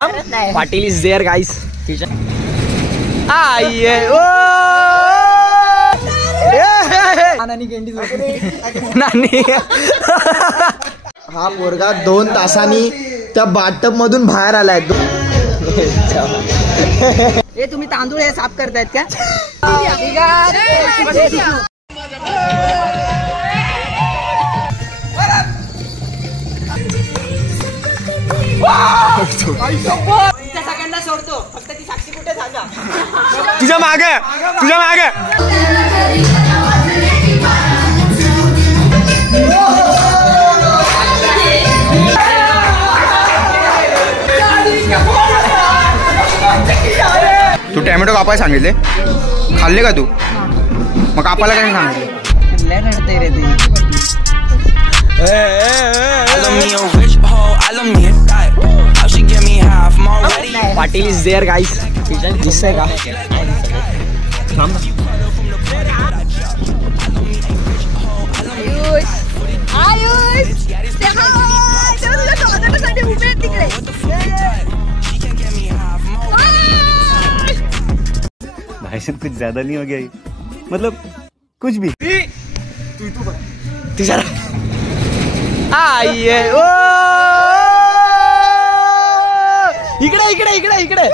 Patil is there गाईस. हा पोरगा 2 तासांनी त्या बाथटब मधून बाहेर आलाय. हे तुम्ही तांदूळ हे साफ करतायत का? सगळ्यांना सोडतो, फक्त ती साक्षी कुठे सांगा. तुझ्या मागे तू टॅमॅटो कापाय सांगितले, खाल्ले का तू? मग कापायला काय सांगितले? रडते रे ते. पाटील इज देअर गाईस. दिसतंय का? भाई कुछ ज्यादा नहीं हो गया, मतलब कुछ भी. इकडे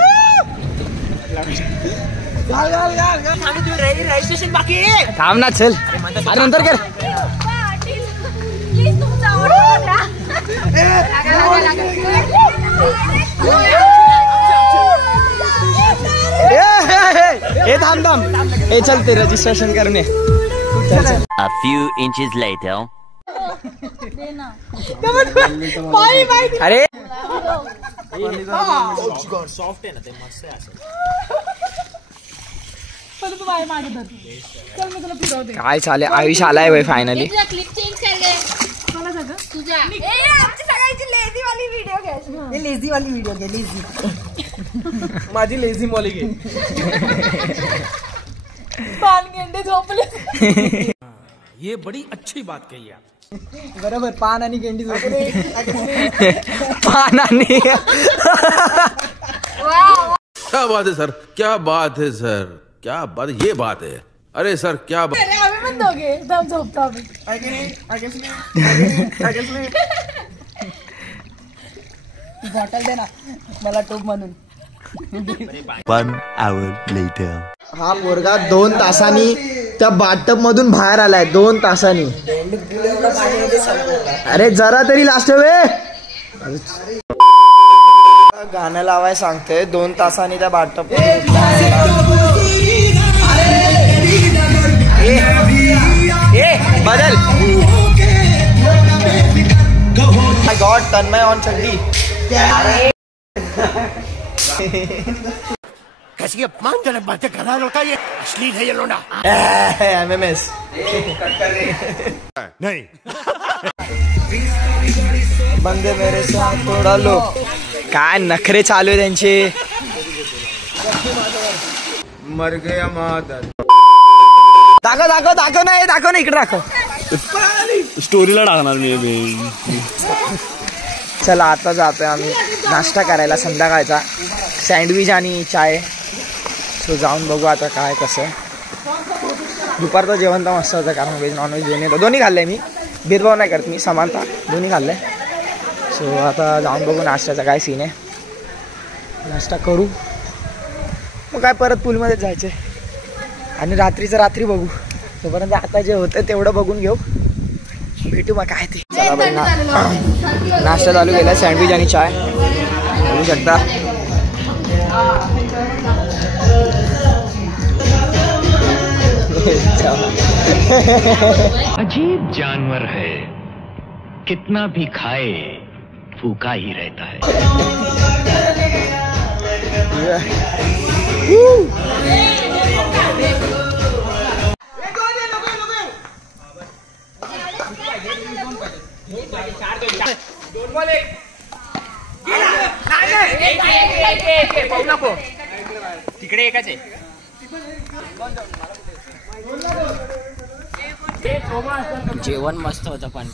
रजिस्ट्रेशन बाकी थांब ना. चल अरे नंतर कर. हे थांब. हे चलते रजिस्ट्रेशन करने. A few inches later. अरे काय चाले. आयुष आलाय वय फायनली. लेझी वाली व्हिडिओ घे. लेझी माझी लेझी मॉली घे. ये बड़ी अच्छी बात कही आप. बरोबर. पान आणि गेंडी पान आणि क्या बात है सर, क्या बात है सर, क्या बात, ये बात है. अरे सर क्या बात. बॉटल दे ना मला टोप म्हणून. 1 hour later. हा पोरगा 2 तासांनी त्या बाथटब मधून बाहेर आलाय. 2 तासांनी. अरे जरा तरी लास्ट वे. गाणं लावाय सांगते. 2 तासांनी त्या बाथटब बदल. माय गॉड, तन्मय ऑन चड्डी. कैसी अपमानजनक बातें कर रहा है लड़का, ये अश्लील है ये लोंडा. MMS नहीं. बंदे मेरे साथ थोड़ा लो. काय नखरे चालू आहे त्यांचे. मर गया मादर. दाखव ना इकडे दाखव. स्टोरीला टाकणार मी. चला आता जातोय आम्ही नाश्ता करायला संध्याकाळचा. सँडविच आणि चाय. सो जाऊन बघू आता काय कसं. दुपारचं जेवण तर मस्त होतं, कारण व्हेज नॉनव्हेज दोन्ही होतं. दोन्ही खाल्लंय मी. भेदभाव नाही करत मी, समानता. दोन्ही खाल्लंय. सो आता जाऊन बघू नाश्त्याचा काय सीन आहे. नाश्ता करू मग काय परत पूलमध्येच जायचं आणि रात्रीचं रात्री बघू. तोपर्यंत आता जे होतं तेवढं बघून घेऊ. भेटू मग काय ते. चला बाई नाश्ता चालू केला. सँडविच आणि चाय बघू शकता. अजीब जानवर है, कितना भी खाए भूखा ही रहता है. तिकडे एकच आहे. जेवण मस्त होतं पण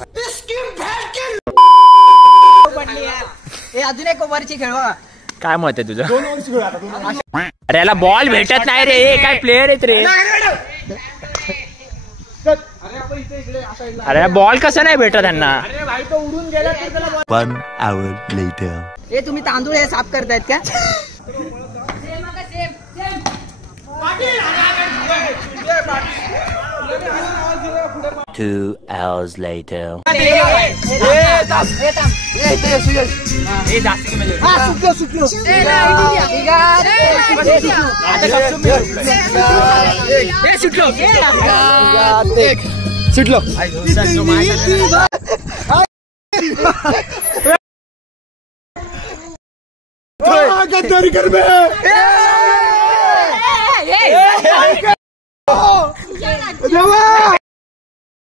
अजून एक ओव्हरची खेळ बघा. काय मत आहे तुझं? अरे याला बॉल भेटत नाही रे, काय प्लेयर आहेत रे. अरे बॉल कसं नाही भेटत त्यांना? 1 hour later. हे तुम्ही तांदूळ हे साफ करतायत का? 2 hours later. सुटलो.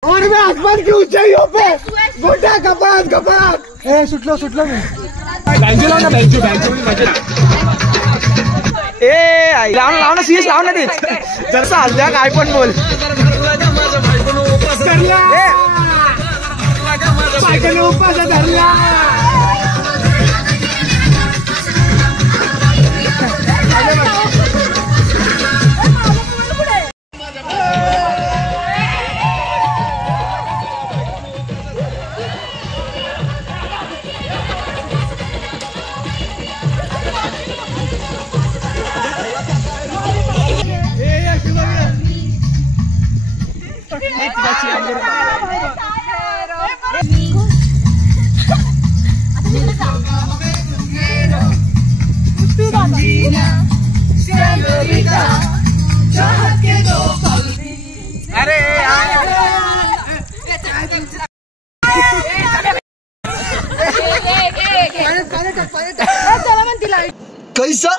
और मैं आसमान की ऊंचाइयों पे गोटा कपात सुटलो मी. लाव ना सीएस लाव ना ते जर चालत्या काय पण बोल. कैसा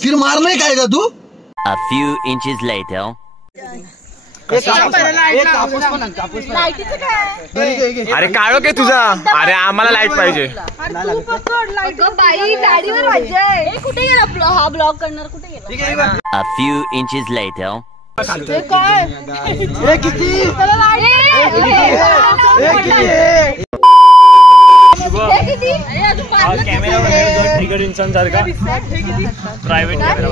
फिर मारने का आएगा तू? A few inches later. अरे काळो के तुझा. अरे आम्हाला लाईट पाहिजे. कुठे गेला हा ब्लॉग करणार? कुठे गेला? A few inches later. Camera इंसान सारखा प्रायव्हेट कॅमेरा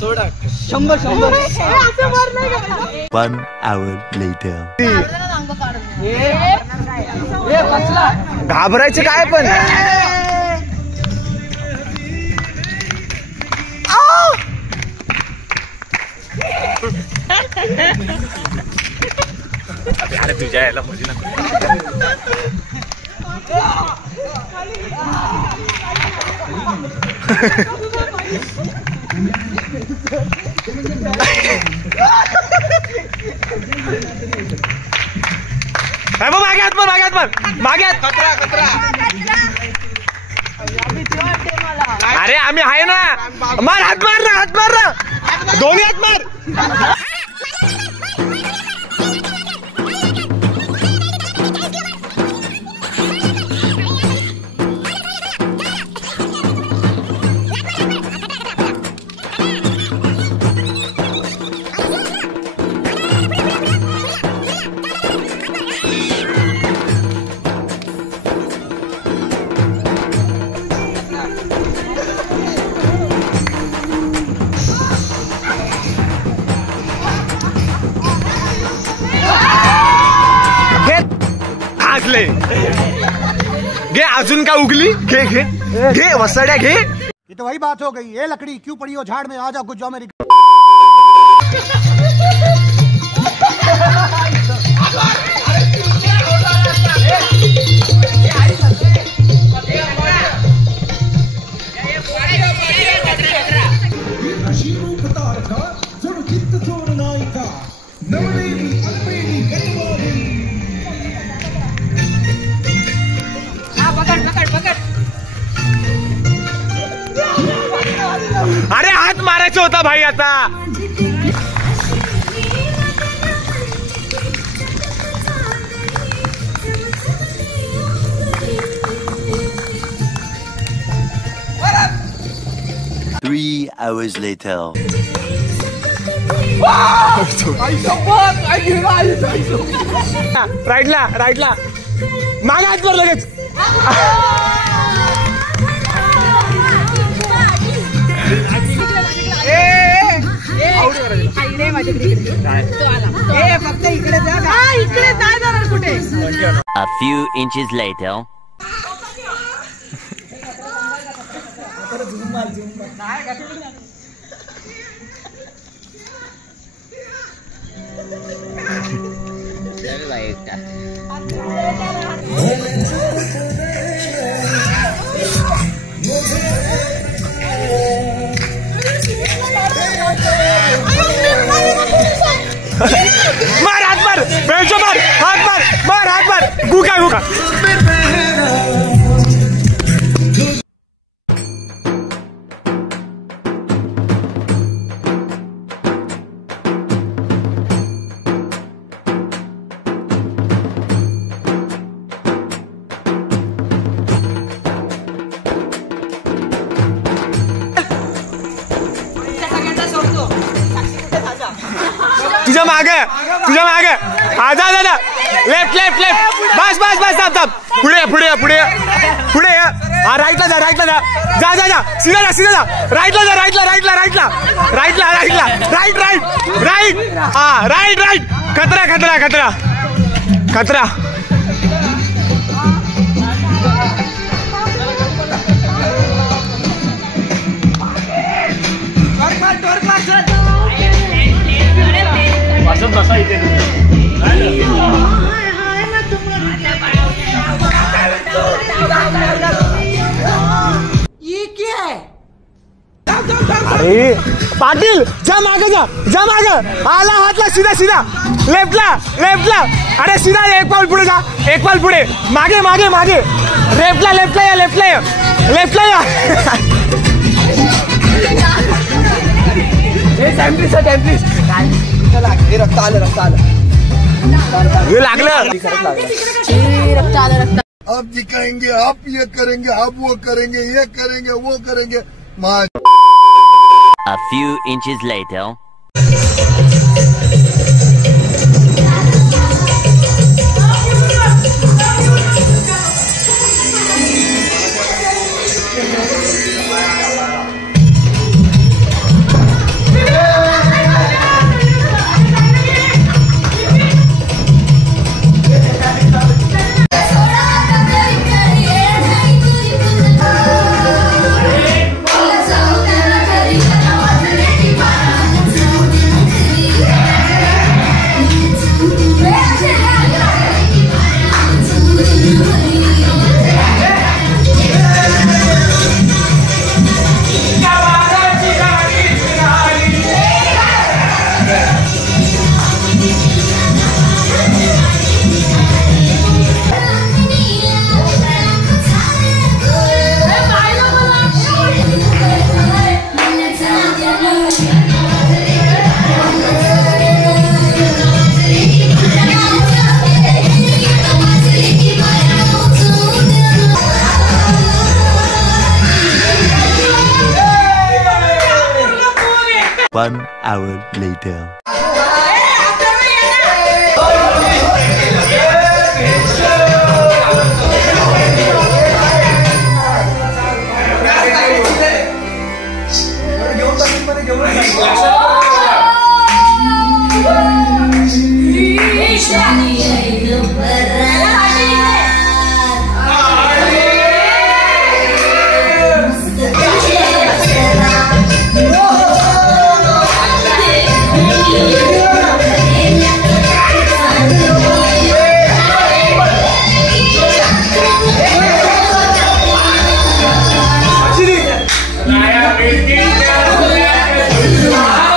थोडा 100 1 hour later. घाबरायचं काय पण. अरे तुझ्या यायला मजा अरे आम्ही आहे ना. मार हात मार ना दोन्ही हात मार. घे अजून का उगली. घे वसड्या घे. ये तो वही बात हो गई. ये लकड़ी क्यों पड़ी हो झाड़ में? आ जाओ कुछ जाओ मेरी. अरे हात मारायचा होता भाई आता. Three hours later. राईटला मागे हात वर लगेच. फक्त इकडे जा. इकडे काय जाणार कुठे? A few inches later. मार हात मार बेंचो मार हात मार मार हात मार गुका गुका तुझ्या मागे आजा दादा लेफ्ट लेफ्ट लेफ्ट बस बस बस थांब थांब पुढे पुढे पुढे पुढे हा राईटला जा राईटला जा जा जा जा सीधा जा सीधा जा राईटला जा राईटला राईटला राईटला राईटला राईटला राईट राईट राईट हा राईट राईट खतरा खतरा खतरा खतरा अरे पाटील जा मागे जा मागे आला हातला सीधा सीधा लेफ्टला लेफ्टला अरे सीधा एक पाऊल पुढे जा एक पाऊल पुढे मागे मागे मागे लेफ्टला लेफ्टला या लेफ्टला या लेफ्टला या रक्त आलं हे लागलं आप दिखाएंगे आप ये करेंगे आप वो करेंगे ये करेंगे वो करेंगे. A few inches later. One hour later. Yeah.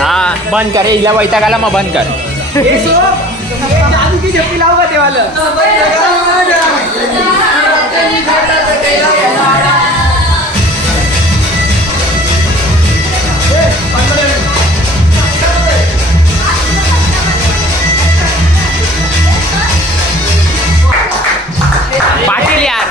हा बंद कर हिला वैतागाला मग बंद कर. पाटील यार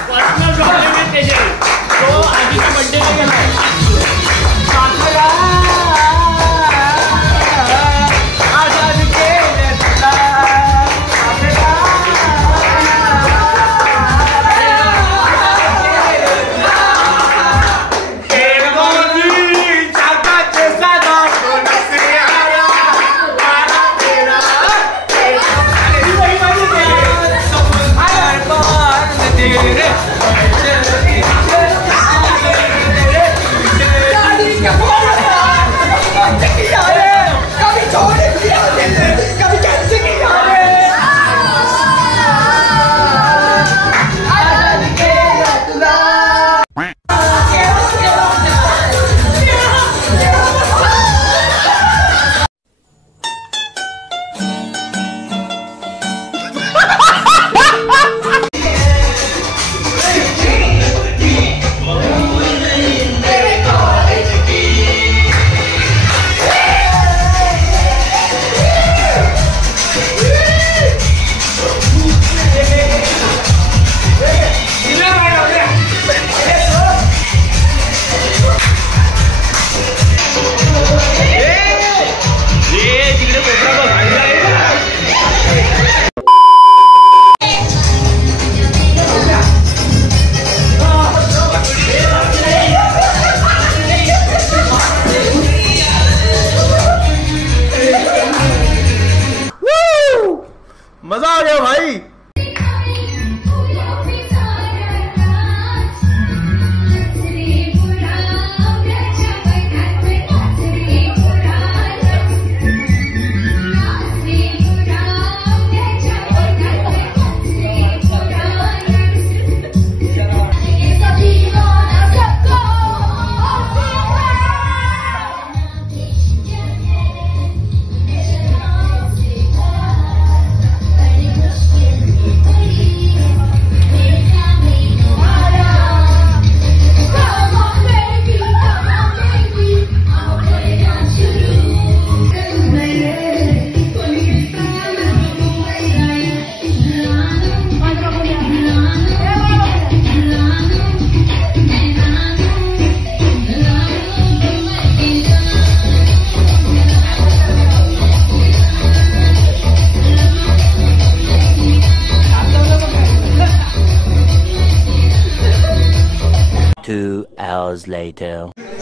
मजा आ गया भाई.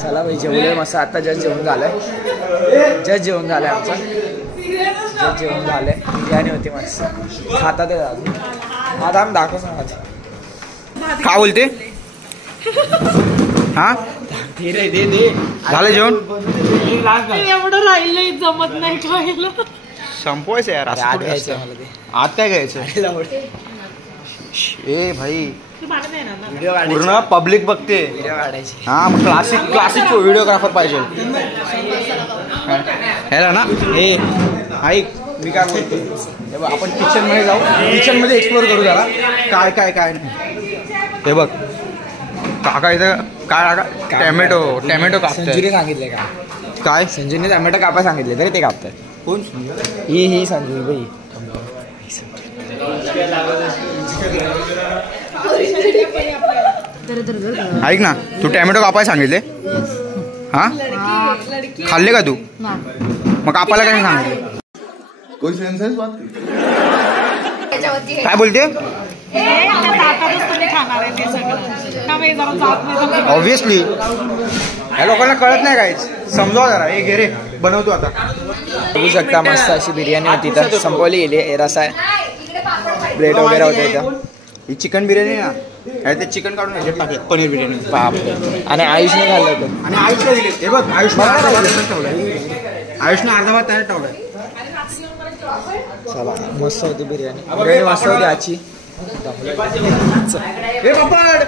चला भाई जेवलोय मस्त. आता जस्ट जेवण झालंय. जस्ट जेवण झालंय आमचं. जस्ट जेवण झालंय. बिर्याणी होती मस्त. खाता ते अजून आता आम्ही दाखवच ना. काय बोलते हा दे रे दे दे. झालं जेवण. एवढं राहिलंय जमत नाही खायला. संपवायचं यार. आत घ्यायचं मला ते. आत काय घ्यायचं. ए भाई व्हिडिओ काढायची. पूर्ण पब्लिक बघते. व्हिडिओ काढायची. हा मग क्लासिक व्हिडिओग्राफर पाहिजे. ह्याला ना हे ऐक मी काय बोलते. आपण किचन मध्ये जाऊ. किचन मध्ये एक्सप्लोर करू जरा काय काय काय नाही. हे बघ काका इथं काय टॅमॅटो कापताय. संजूने सांगितलंय का काय संजूने टॅमॅटो कापाय सांगितले तरी ते कापतात. कोण ही संजू भाई. ऐक ना तू टॅमॅटो कापाय सांगितले हा खाल्ले का तू मग कापायला काय सांगितले. कोई सेंस बात काय बोलते. ऑब्विसली या लोकांना कळत नाही काहीच. समजावा जरा. हे घे रे बनवतो आता. बघू शकता मस्त अशी बिर्याणी होती तर संपवली गेली. रसा आहे प्लेट वगैरे होते इथं. ही चिकन बिर्याणी ना ते चिकन काढून ह्याच्यात टाकले पनीर बिर्याणी. बाप. आणि आयुषने खाल्लं होतं. आणि आयुषला दिले. हे बघ आयुषने अर्धा भात ठेवलाय. आयुषने अर्धा भात तयार ठेवलाय. चला मस्त होती बिर्याणी. बिर्याणी मस्त होती आजची. हे पापड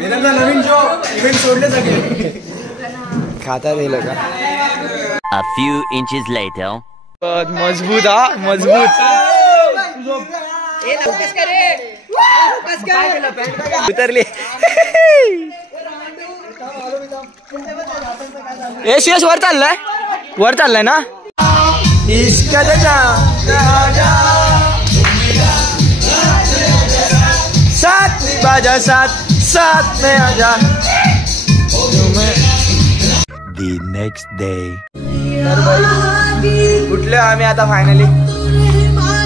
नवीन जो इव्हेंट सोडले सगळे खाता ते लोक. A few inches later. मजबूत हा मजबूत उतरली. यश वर चाललाय ना. इसका साथ बाजा साथ में आजा. The next day. उठलो आम्ही आता फायनली,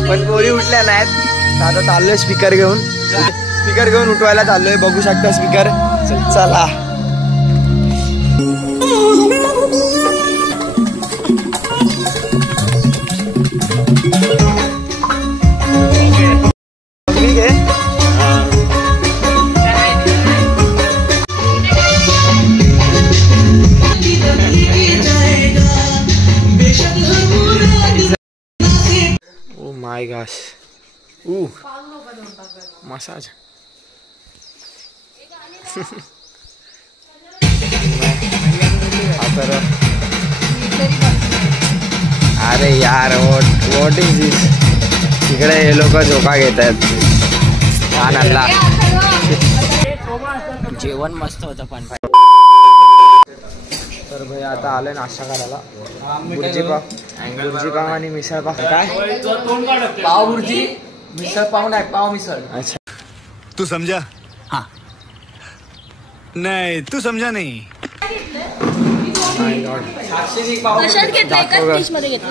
पण पोरी उठल्या नाहीत. आता चाललोय स्पीकर घेऊन उठवायला चाललोय. बघू शकता स्पीकर. चला माय गॉश. मसाज. अरे यार व्हॉट इज दिस. तिकडे हे लोक झोका घेत आहेत. छान आणला जेवण मस्त होतं पण. तर भाई आता आलोय नाश्ता करायला. बुर्जी पाव आणि मिसळ पाव. काय पाव बुर्जी मिसळ पाव नाही पाव मिसळ. अच्छा तू समझा? हाँ. नहीं तू समझा नहीं.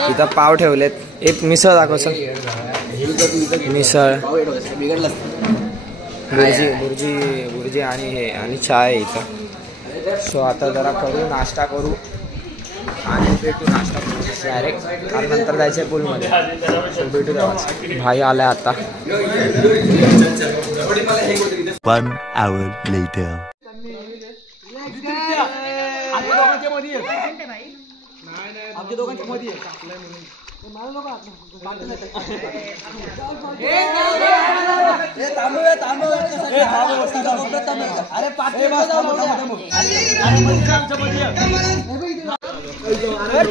इथं पाव ठेवलेत. एक मिसळ दाखव सर. मिसळ बुर्जी आणि हे आणि चाय इथं. सो आता जरा करू नाश्ता करू आणि भेटू. नाश्ता करू डायरेक्ट कारण नंतर जायचं पूलमध्ये. सो भेटू तेव्हाच. भाई आलाय आता. 1 hour later.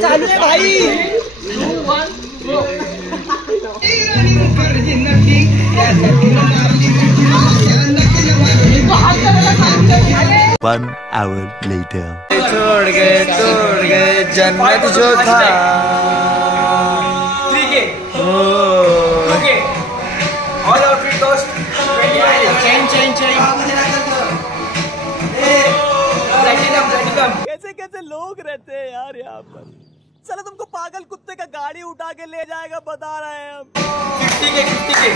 चालू आहे भाई. 1 hour later. छोड़ गए जन्नत जो था. कैसे लोग रहते हैं यार यहाँ पर. चलो तुमको पागल कुत्ते का गाड़ी उठा के ले जाएगा बता रहे हैं हम. 50 के.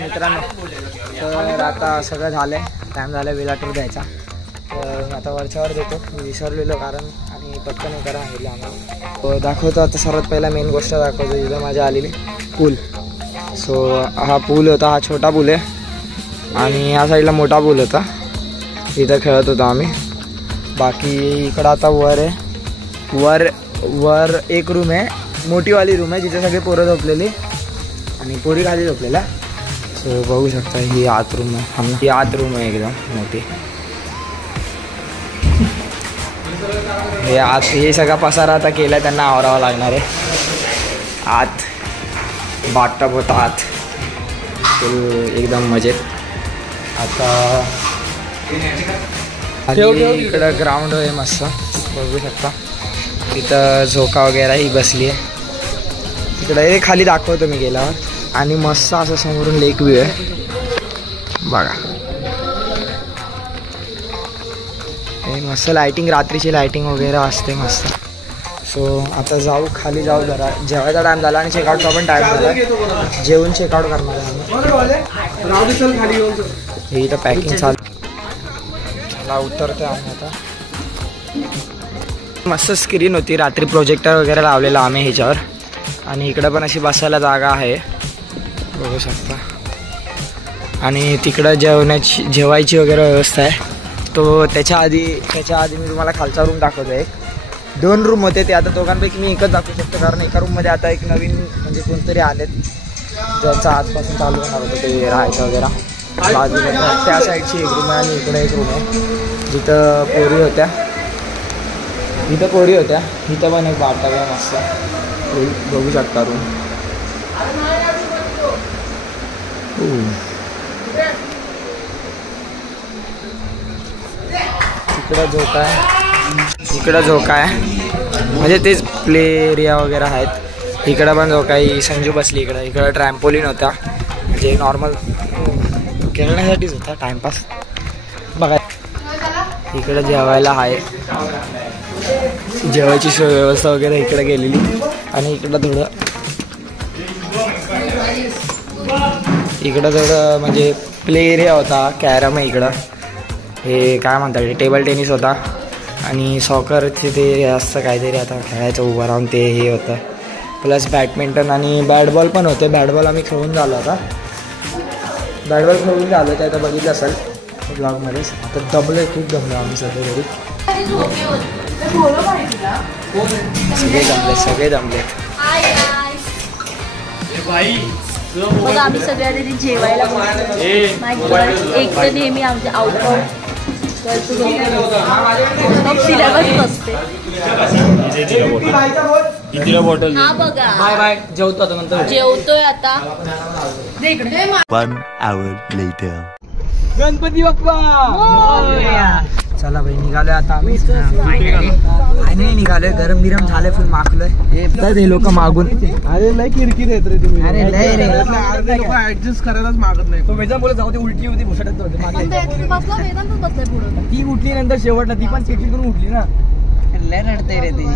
मित्रांनो तर आता सगळं झालं आहे. टाईम झाला वेलाटूर द्यायचा. तर आता वरच्यावर देतो. मी विसरलेलो कारण आणि पटकन करा राहिलं आम्हाला. दाखवतो आता. सर्वात पहिला मेन गोष्ट दाखवतो इथं माझ्या आलेली पूल. सो हा पूल होता. हा छोटा पूल आहे आणि ह्या साईडला मोठा पूल होता. इथं खेळत होतो आम्ही. बाकी इकडं आता वर आहे. वर एक रूम आहे. मोठीवाली रूम आहे जिथे सगळे पोरं झोपलेली आणि पोरी खाली झोपलेल्या. सो बघू शकता ही आत रूम आहे. ही आत रूम आहे एकदम मोठी. हे आत हे सगळा पसारा आता केला त्यांना आवरावं लागणार आहे. आत बाथटब होता आत. एकदम मजेत. आता इकडं ग्राउंड आहे मस्त बघू शकता. इथं झोका वगैरे ही बसली आहे. तिकडे खाली दाखवतो मी गेल्यावर. आणि मस्त असं समोरून लेक व्ह्यू आहे बघा. हे मस्त लायटिंग रात्रीची लायटिंग वगैरे असते मस्त. सो आता जाऊ खाली जाऊ. जरा जेवायचा टाईम झाला आणि चेकआउटचा पण टाईम झाला. जेवून चेकआउट करणार आम्ही. हे इथं पॅकिंग चालू. चला उतरतो आम्ही आता. मस्त स्क्रीन होती, रात्री प्रोजेक्टर वगैरे लावलेला आम्ही ह्याच्यावर. आणि इकडं पण अशी बसायला जागा आहे बघू शकता. आणि तिकडं जेवायची वगैरे व्यवस्था आहे. तो त्याच्या आधी मी तुम्हाला खालचा रूम दाखवतो. एक 2 रूम होते ते, आता दोघांपैकी मी एकच दाखवू शकतो कारण एका रूममध्ये आता एक नवीन म्हणजे कोणतरी आलेत ज्यांचं आजपासून चालू होणार होतं ते राहायचं वगैरे. बाजूला त्या साईडची एक रूम आहे आणि इकडे एक रूम आहे जिथं पोरी होत्या. इथं पण एक बाथटब आहे मस्त बघू शकता रूम. इकडं झोका आहे म्हणजे तेच प्ले एरिया वगैरे आहेत. इकडं पण झोका आहे. संजू बसली इकडं ट्रॅम्पोलिन होता म्हणजे नॉर्मल खेळण्यासाठीच होता टाइमपास बघा. इकडं जेवायला आहे, जेवायची व्यवस्था वगैरे इकडे गेलेली. आणि इकडं थोडं म्हणजे प्ले एरिया होता. कॅरम आहे इकडं, हे काय म्हणतात टेबल टेनिस होता आणि सॉकरचे ते असं काहीतरी आता खेळायचं उभं राहून ते हे होतं. प्लस बॅडमिंटन आणि बॅटबॉल पण होते. बॅटबॉल आम्ही खेळून झालो आता. ते आता बघितलं असेल ब्लॉगमध्येच. तर खूप दमलो आम्ही सगळे घरी. सगळे दमले. बघा आम्ही सगळ्या तरी जेवायला एक तर नेहमी आमचे आउटबाउंड सिलेबस बसते. हा बघा बाय बाय. जेवतो आता नंतर जेवतोय आता. गणपती बाप्पा. चला भाई निघालोय आता आम्ही. फायनली निघालोय. गरम बिरम झालंय, फुल माखलोय. हे लोक मागून अरे लय किरकिर येत रे तुम्ही. अरे लय रे लोक ऍडजस्ट करायलाच मागत नाही. तो वेदांत बोलत जाऊ ते उलटी होती भुसडत होते. ती उठली नंतर शेवटला ती पण चिडचिड करून उठली ना. लय रडते रे ती.